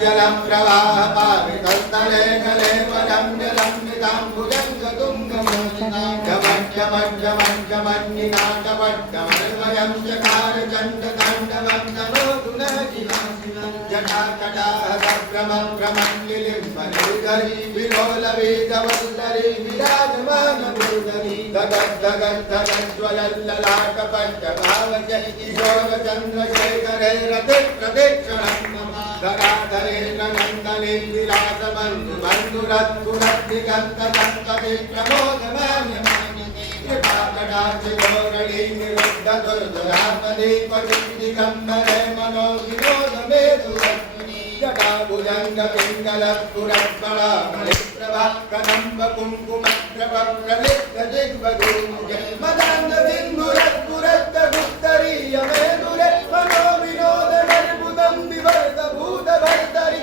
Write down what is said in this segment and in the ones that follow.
जलं प्रवाह पावितस्तले कले पदं जलं निताम्बुजङ्गतुङ्गमञ्जमञ्जमञ्जमञ्जमन्निनाटवट्टमल्वयं चकार चण्डताण्डवं तनोतु न जटाकटाहतभ्रमं भ्रमण्लिलिम्बनिर्धरी विलोलवेदवल्लरी विराजमानभूधरी धगद्धगद्धगज्ज्वलल्ललाटपञ्चभावजय किशोरचन्द्रशेखरे रतिप्रदक्षिणं मम धराधरेन्द्रनन्दने विलासबन्धु बन्धुरत्कुरद्दिगन्तसन्तति प्रमोदमान्यमान्यते कृपाकटाक्षगौरणी निरुद्धदुर्धरात्मदीपदिगम्बरे मनोविनोदमेधुरत्नी जटाभुजङ्गपिङ्गलपुरत्फलामणिप्रभा कदम्बकुङ्कुमद्रवप्रलिप्तदिग्वधूमुखे मदान्धसिन्धुरत्पुरत्तगुप्तरीयमेधुरे मनोविनोदमर्बुदं विवर्धभूतभर्तरि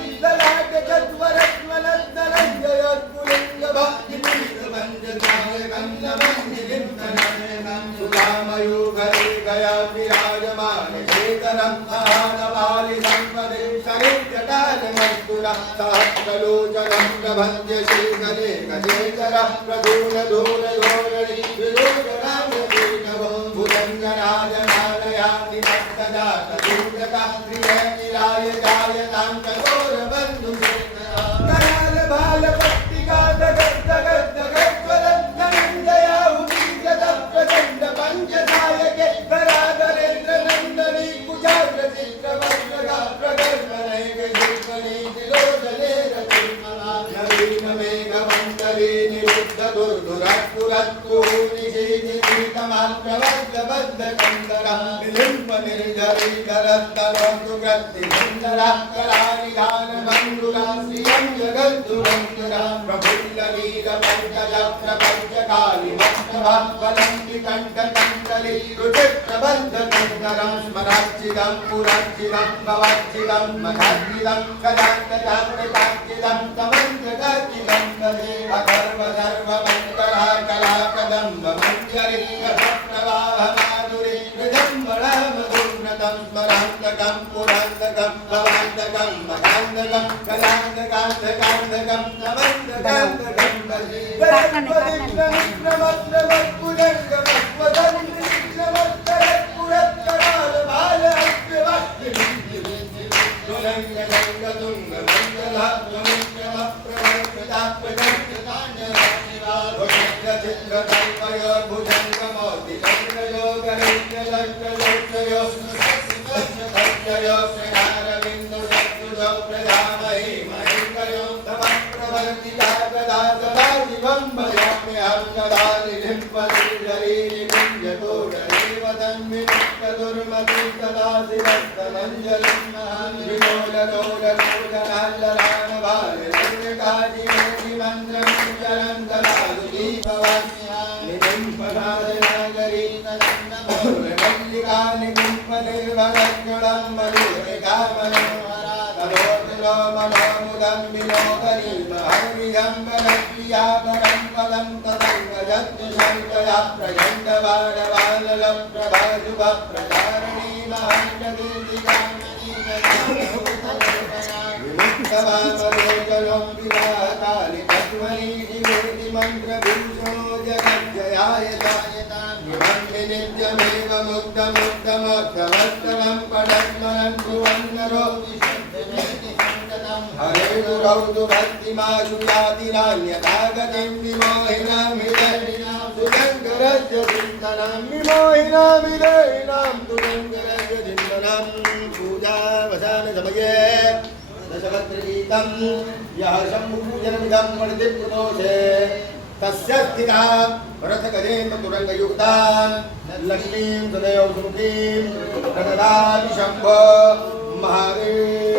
सुधामयूखरे गया विराजमान शेखरं महानवालि सम्पदे शरीरजटालमस्तुरा सहस्रलोचनं प्रभञ्ज शेखरे गजेकर प्रधूलधूलधोरणी विलोचनामकेशवो भुजङ्गराजमालयाति भक्तजातदूतका श्रियनिराय जायतां चकोरबन्धुशेखरा कराल बालपट्टिका जगद्दगद्दगज्ज्वलन्नन्दया उदीर्यत प्रचण्ड पञ्चदायके धराधरेन्द्रनन्दनी कुचाग्रचित्रवक्त्रगा प्रगल्भनैके शिल्पनी तिलोचने रतिर्मला नवीनमेघमण्डली निरुद्धदुर्धुरत्पुरत्कुहूनिशीनिशीतमात्रवद्गबद्धकन्दरा निलिम्पनिर्झरीकरत्तनोतु ग्रत्तिसुन्दरा कलानिधानबन्धुरा श्रियं जगद्दुरन्तरा प्रफुल्लवीरपङ्कजप्रपञ्चकालिमस्तभा वलम्बि कण्ठकण्डली रुचिप्रबन्धकन्दरं स्मरार्चितं पुरार्चितं भवार्चितं मधार्चितं कदान्तजातकार्चितं तमञ्जगार्चितं तदे अथर्वसर्वमङ्गला कलाकदम्बमञ्जरी रसप्रवाहमाधुरी हृदम्बरामधुर्नतं स्मरान्तकं पुरान्तकं भवान्तकं मदान्तकं कलान्तकान्तकान्तकं तमन्तकान्तकं तदे तस्य स्थिता रथगजेन्द्र तुरंगयुक्ता लक्ष्मीं सदैव सुमुखीं प्रणदामि शम्भो महादेव।